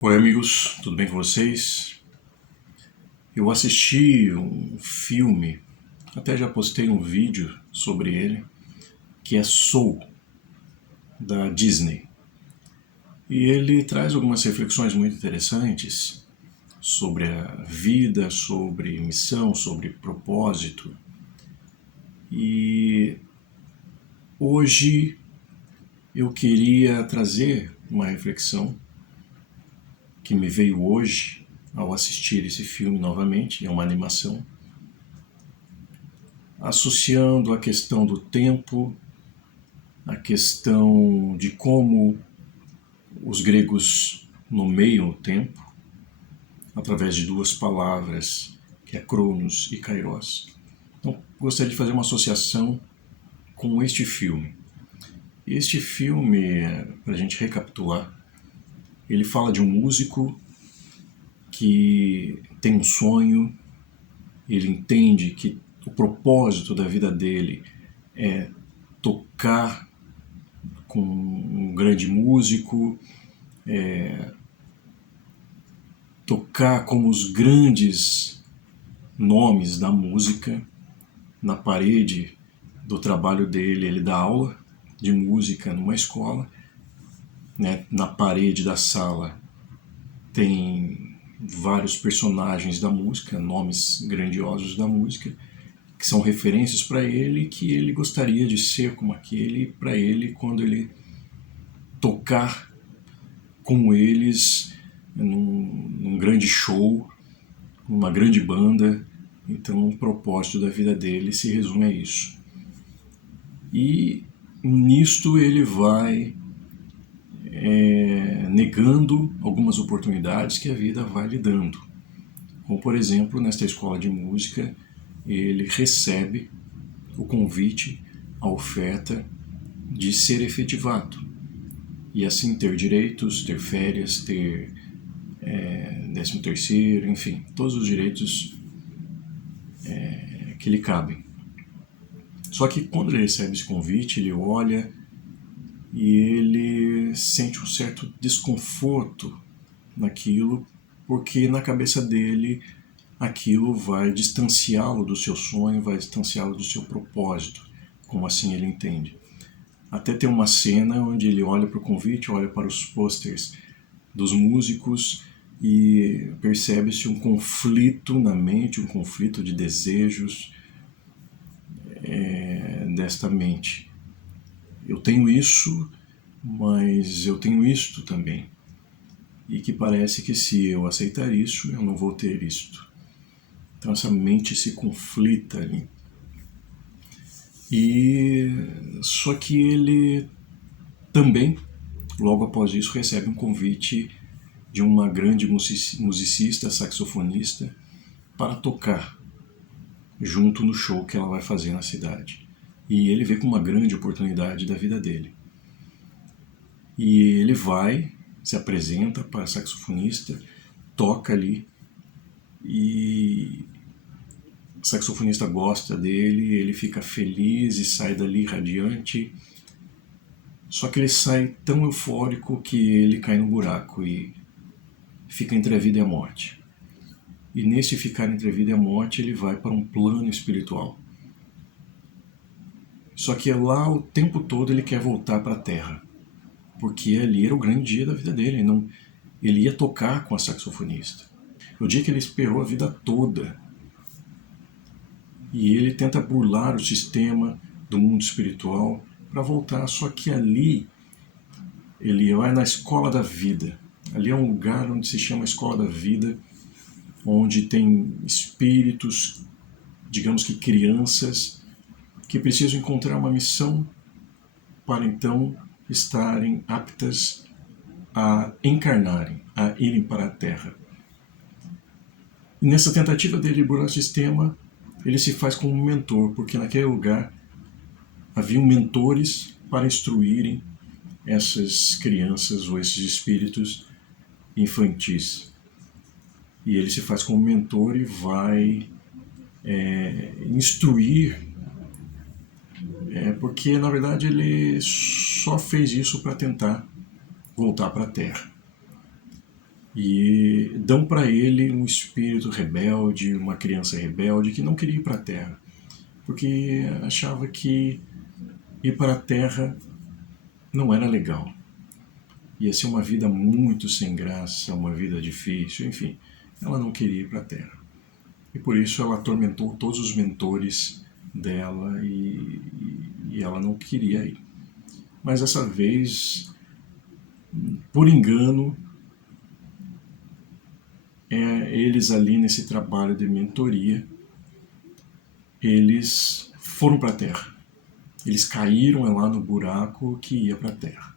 Oi amigos, tudo bem com vocês? Eu assisti um filme, até já postei um vídeo sobre ele, que é Soul, da Disney. E ele traz algumas reflexões muito interessantes sobre a vida, sobre missão, sobre propósito. E hoje eu queria trazer uma reflexão que me veio hoje ao assistir esse filme novamente, é uma animação, associando a questão do tempo, a questão de como os gregos nomeiam o tempo, através de duas palavras, que é Cronos e Kairos. Então, gostaria de fazer uma associação com este filme. Este filme, para a gente recapitular, ele fala de um músico que tem um sonho, ele entende que o propósito da vida dele é tocar com um grande músico, tocar como os grandes nomes da música. Na parede do trabalho dele, ele dá aula de música numa escola, né? Na parede da sala tem vários personagens da música, nomes grandiosos da música, que são referências para ele, que ele gostaria de ser como aquele, para ele, quando ele tocar como eles num grande show, numa grande banda. Então o propósito da vida dele se resume a isso. E nisto ele vai negando algumas oportunidades que a vida vai lhe dando. Como, por exemplo, nesta escola de música, ele recebe o convite, a oferta de ser efetivado. E assim ter direitos, ter férias, ter 13º, enfim, todos os direitos que lhe cabem. Só que quando ele recebe esse convite, ele olha e ele sente um certo desconforto naquilo, porque na cabeça dele aquilo vai distanciá-lo do seu sonho, vai distanciá-lo do seu propósito, como assim ele entende. Até tem uma cena onde ele olha para o convite, olha para os posters dos músicos e percebe-se um conflito na mente, um conflito de desejos desta mente. Eu tenho isso, mas eu tenho isto também. E que parece que se eu aceitar isso, eu não vou ter isto. Então essa mente se conflita ali. E só que ele também, logo após isso, recebe um convite de uma grande musicista, saxofonista, para tocar junto no show que ela vai fazer na cidade. E ele vê como uma grande oportunidade da vida dele. E ele vai, se apresenta para a saxofonista, toca ali, e o saxofonista gosta dele, ele fica feliz e sai dali radiante. Só que ele sai tão eufórico que ele cai no buraco e fica entre a vida e a morte. E nesse ficar entre a vida e a morte, ele vai para um plano espiritual. Só que lá o tempo todo ele quer voltar para a Terra, porque ali era o grande dia da vida dele. Ele ia tocar com a saxofonista. O dia que ele esperou a vida toda. E ele tenta burlar o sistema do mundo espiritual para voltar, só que ali ele vai na escola da vida. Ali é um lugar onde se chama Escola da Vida, onde tem espíritos, digamos que crianças, que precisam encontrar uma missão para então estarem aptas a encarnarem, a irem para a Terra. E nessa tentativa dele burlar o sistema, ele se faz como um mentor, porque naquele lugar haviam mentores para instruírem essas crianças ou esses espíritos infantis. E ele se faz como mentor e vai instruir, porque na verdade ele só fez isso para tentar voltar para a Terra. e dão para ele um espírito rebelde, uma criança rebelde que não queria ir para a Terra, porque achava que ir para a Terra não era legal. Ia ser uma vida muito sem graça, uma vida difícil, enfim. Ela não queria ir para a Terra. E por isso ela atormentou todos os mentores dela e ela não queria ir. Mas dessa vez, por engano, eles ali nesse trabalho de mentoria, eles foram para a Terra. Eles caíram lá no buraco que ia para a Terra.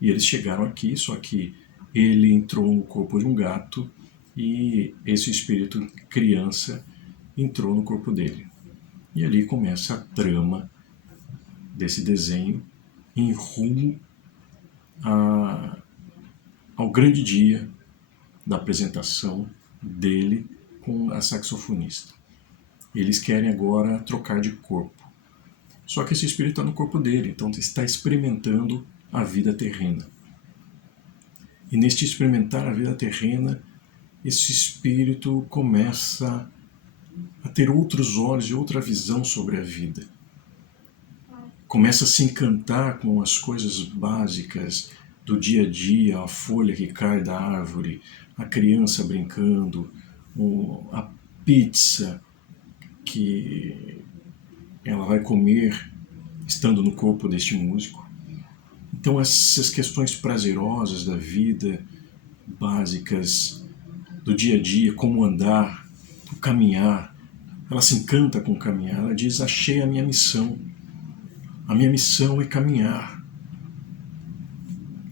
E eles chegaram aqui, só que ele entrou no corpo de um gato e esse espírito criança entrou no corpo dele. E ali começa a trama desse desenho em rumo ao grande dia da apresentação dele com a saxofonista. Eles querem agora trocar de corpo. Só que esse espírito está no corpo dele, então está experimentando a vida terrena. E neste experimentar a vida terrena, esse espírito começa a ter outros olhos e outra visão sobre a vida. Começa a se encantar com as coisas básicas do dia a dia, a folha que cai da árvore, a criança brincando, a pizza que ela vai comer estando no corpo deste músico. Então essas questões prazerosas da vida, básicas do dia a dia, como andar, o caminhar, ela se encanta com o caminhar, ela diz: achei a minha missão é caminhar.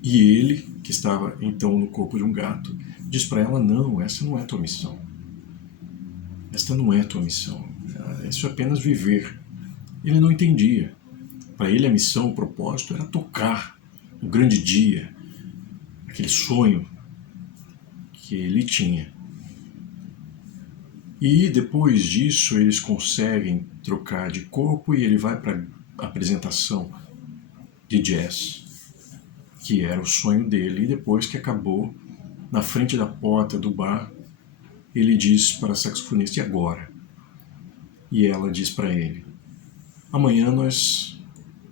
E ele, que estava então no corpo de um gato, diz para ela: não, essa não é a tua missão. Esta não é a tua missão. Isso é apenas viver. Ele não entendia. Para ele a missão, o propósito era tocar o grande dia, aquele sonho que ele tinha. E depois disso eles conseguem trocar de corpo e ele vai para a apresentação de jazz, que era o sonho dele. E depois que acabou, na frente da porta do bar, ele diz para a saxofonista: e agora? E ela diz para ele: amanhã nós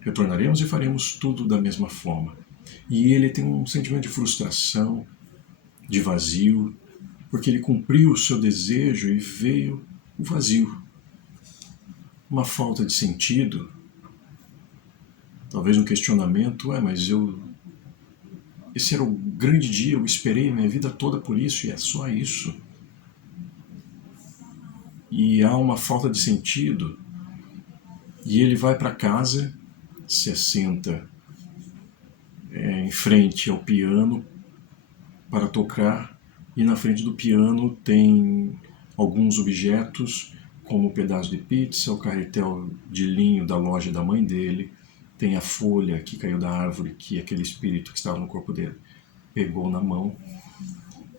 retornaremos e faremos tudo da mesma forma. E ele tem um sentimento de frustração, de vazio, porque ele cumpriu o seu desejo e veio o vazio. Uma falta de sentido, talvez um questionamento: mas esse era o grande dia, eu esperei a minha vida toda por isso e é só isso. E há uma falta de sentido. E ele vai para casa, se assenta em frente ao piano para tocar, e na frente do piano tem alguns objetos, como o pedaço de pizza, o carretel de linho da loja da mãe dele, tem a folha que caiu da árvore que aquele espírito que estava no corpo dele pegou na mão.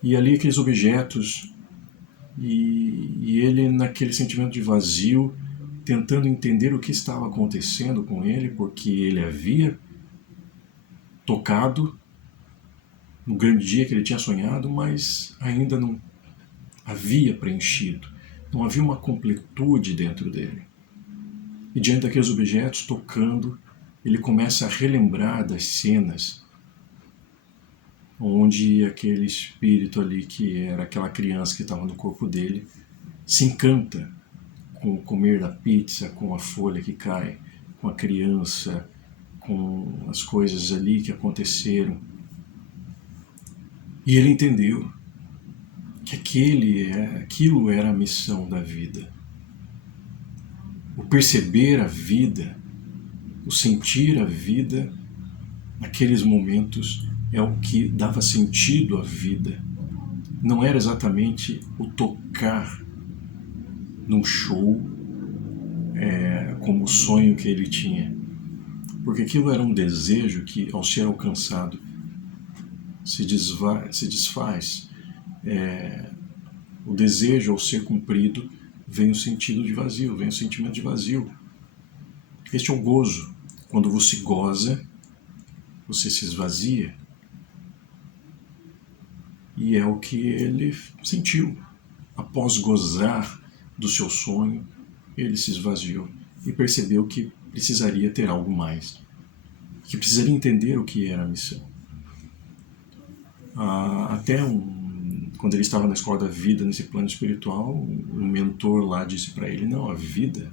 E ali aqueles objetos, e ele naquele sentimento de vazio, tentando entender o que estava acontecendo com ele, porque ele havia tocado no grande dia que ele tinha sonhado, mas ainda não havia preenchido, não havia uma completude dentro dele. E diante daqueles objetos, tocando, ele começa a relembrar das cenas onde aquele espírito ali, que era aquela criança que estava no corpo dele, se encanta com o comer da pizza, com a folha que cai, com a criança, com as coisas ali que aconteceram. E ele entendeu que aquilo era a missão da vida. O perceber a vida, o sentir a vida, naqueles momentos, é o que dava sentido à vida. Não era exatamente o tocar num show como o sonho que ele tinha, porque aquilo era um desejo que, ao ser alcançado, se desfaz. O desejo, ao ser cumprido, vem o sentido de vazio, vem o sentimento de vazio. Este é o gozo. Quando você goza, você se esvazia. E é o que ele sentiu. Após gozar do seu sonho, ele se esvaziou e percebeu que precisaria ter algo mais, que precisaria entender o que era a missão. Quando ele estava na escola da vida, nesse plano espiritual, um mentor lá disse para ele: não, a vida,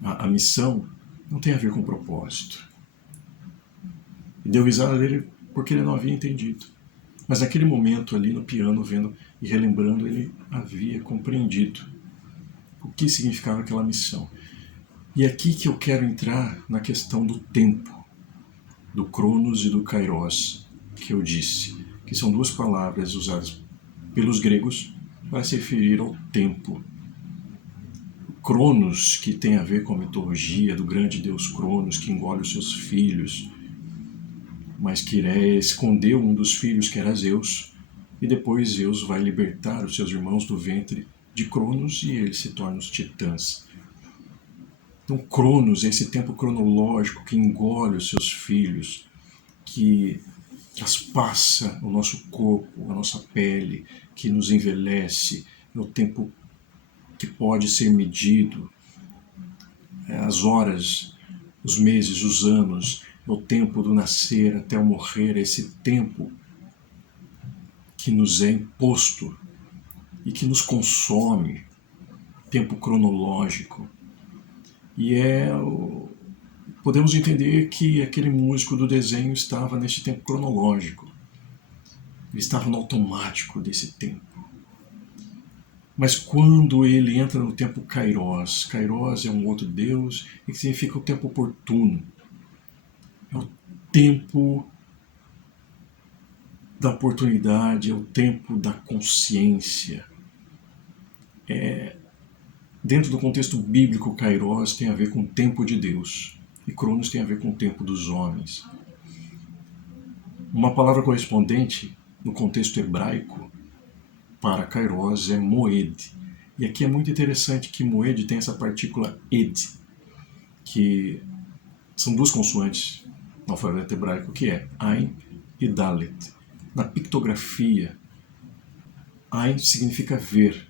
a missão não tem a ver com propósito. E deu risada dele porque ele não havia entendido. Mas naquele momento ali no piano, vendo e relembrando, ele havia compreendido o que significava aquela missão. E é aqui que eu quero entrar na questão do tempo, do Cronos e do Kairos, que eu disse, que são duas palavras usadas pelos gregos para se referir ao tempo. Cronos, que tem a ver com a mitologia do grande deus Cronos, que engole os seus filhos, mas que escondeu um dos filhos, que era Zeus, e depois Zeus vai libertar os seus irmãos do ventre de Cronos e eles se tornam os titãs. Então, Cronos é esse tempo cronológico que engole os seus filhos, que traspassa o nosso corpo, a nossa pele, que nos envelhece. É o tempo que pode ser medido, as horas, os meses, os anos, é o tempo do nascer até o morrer, é esse tempo que nos é imposto e que nos consome, tempo cronológico. E podemos entender que aquele músico do desenho estava nesse tempo cronológico. Ele estava no automático desse tempo. Mas quando ele entra no tempo Kairos, Kairos é um outro deus e que significa o tempo oportuno. É o tempo da oportunidade, é o tempo da consciência. Dentro do contexto bíblico, Kairos tem a ver com o tempo de Deus e Cronos tem a ver com o tempo dos homens. Uma palavra correspondente no contexto hebraico para Kairos é Moed. E aqui é muito interessante que Moed tem essa partícula ed, que são duas consoantes no alfabeto hebraico, que é Ain e Dalet. Na pictografia, Ain significa ver,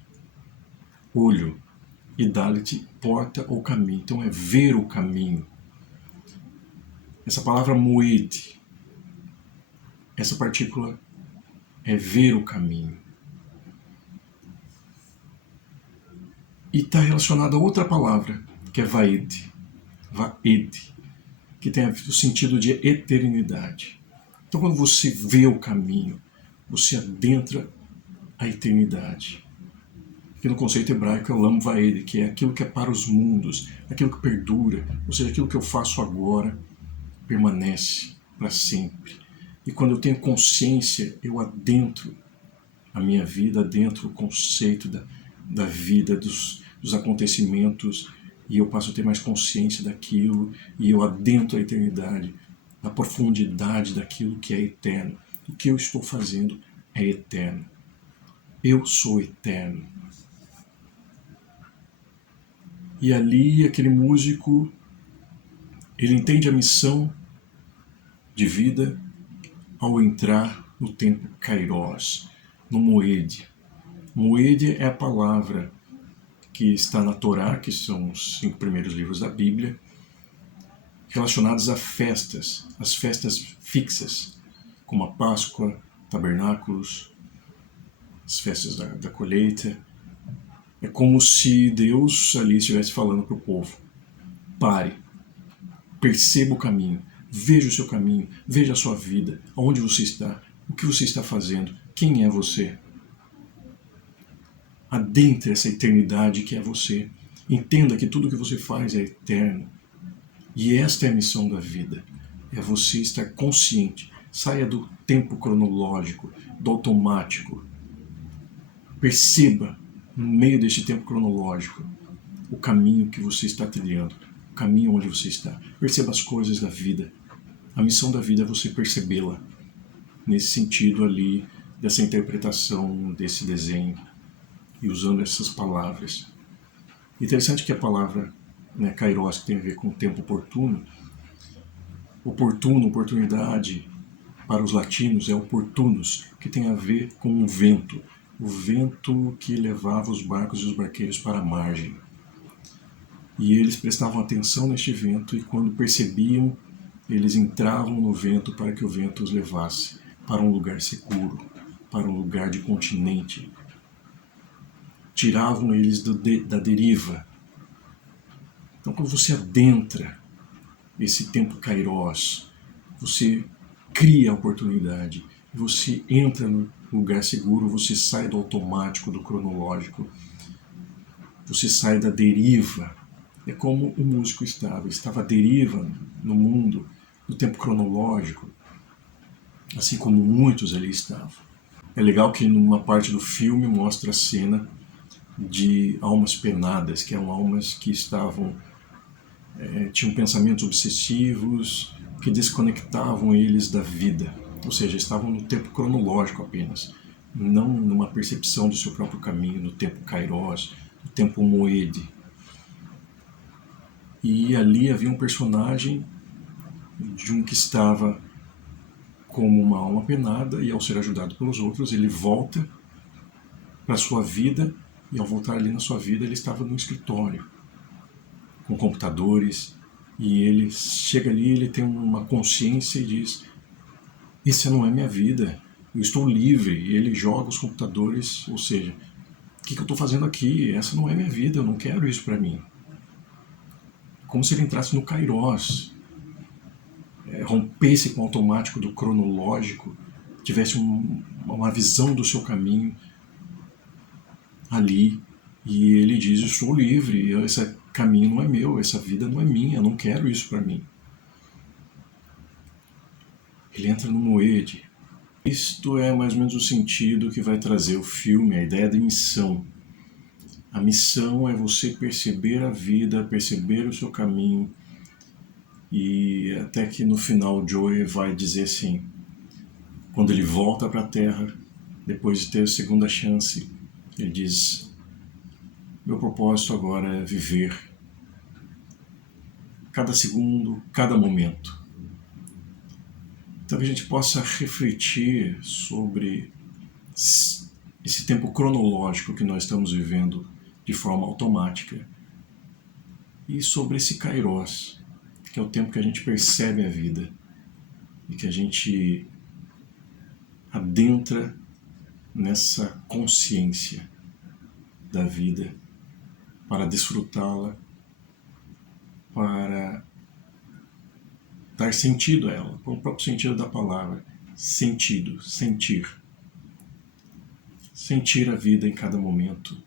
olho, e Dalet, porta ou caminho. Então é ver o caminho. Essa palavra Moed, essa partícula é ver o caminho. E está relacionada a outra palavra, que é Vaed, que tem o sentido de eternidade. Então quando você vê o caminho, você adentra a eternidade. Aqui no conceito hebraico é o Lam Vaed, que é aquilo que é para os mundos, aquilo que perdura, ou seja, aquilo que eu faço agora permanece para sempre. E quando eu tenho consciência, eu adentro a minha vida, adentro o conceito da vida, dos acontecimentos, e eu passo a ter mais consciência daquilo, e eu adentro a eternidade, a profundidade daquilo que é eterno. O que eu estou fazendo é eterno. Eu sou eterno. E ali, aquele músico, ele entende a missão de vida ao entrar no tempo Kairos, no Moed. Moed é a palavra que está na Torá, que são os 5 primeiros livros da Bíblia, relacionados a festas, as festas fixas, como a Páscoa, tabernáculos, as festas da colheita. É como se Deus ali estivesse falando para o povo: pare, perceba o caminho, veja o seu caminho, veja a sua vida, aonde você está, o que você está fazendo, quem é você. Adentre essa eternidade que é você. Entenda que tudo que você faz é eterno. E esta é a missão da vida. É você estar consciente. Saia do tempo cronológico, do automático. Perceba, no meio deste tempo cronológico, o caminho que você está trilhando, o caminho onde você está. Perceba as coisas da vida. A missão da vida é você percebê-la. Nesse sentido ali, dessa interpretação desse desenho, e usando essas palavras. Interessante que a palavra Kairos, que tem a ver com o tempo oportuno, oportunidade, para os latinos é oportunus, que tem a ver com o vento que levava os barcos e os barqueiros para a margem. E eles prestavam atenção neste vento e quando percebiam, eles entravam no vento para que o vento os levasse para um lugar seguro, para um lugar de continente. Tiravam eles da deriva. Então, quando você adentra esse tempo kairós, você cria a oportunidade, você entra no lugar seguro, você sai do automático, do cronológico, você sai da deriva. É como o músico estava à deriva no mundo, no tempo cronológico, assim como muitos ali estavam. É legal que numa parte do filme mostra a cena de almas penadas, que eram almas que tinham pensamentos obsessivos, que desconectavam eles da vida, ou seja, estavam no tempo cronológico apenas, não numa percepção do seu próprio caminho, no tempo kairos, no tempo moed. E ali havia um personagem de um que estava como uma alma penada e ao ser ajudado pelos outros, ele volta para a sua vida e ao voltar ali na sua vida ele estava no escritório com computadores e ele chega ali, ele tem uma consciência e diz: essa não é minha vida, eu estou livre. E ele joga os computadores, ou seja, o que eu estou fazendo aqui? Essa não é minha vida, eu não quero isso para mim. Como se ele entrasse no kairos, rompesse com o automático do cronológico, tivesse uma visão do seu caminho ali, e ele diz: eu sou livre, esse caminho não é meu, essa vida não é minha, eu não quero isso para mim. Ele entra no moed. Isto é mais ou menos o sentido que vai trazer o filme, a ideia de missão. A missão é você perceber a vida, perceber o seu caminho, e até que no final o Joey vai dizer assim, quando ele volta para a Terra, depois de ter a segunda chance, ele diz: meu propósito agora é viver cada segundo, cada momento. Talvez a gente possa refletir sobre esse tempo cronológico que nós estamos vivendo de forma automática e sobre esse kairos, que é o tempo que a gente percebe a vida e que a gente adentra nessa consciência da vida para desfrutá-la, para dar sentido a ela, com o próprio sentido da palavra, sentido, sentir. Sentir a vida em cada momento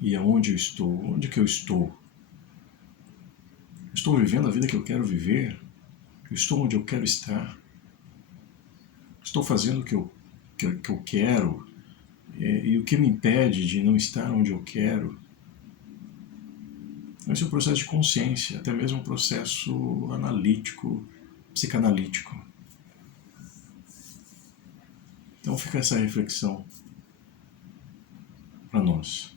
e aonde eu estou, onde que eu estou. Estou vivendo a vida que eu quero viver? Eu estou onde eu quero estar? Estou fazendo o que eu quero? E o que me impede de não estar onde eu quero? Esse é um processo de consciência, até mesmo um processo analítico, psicanalítico. Então fica essa reflexão para nós.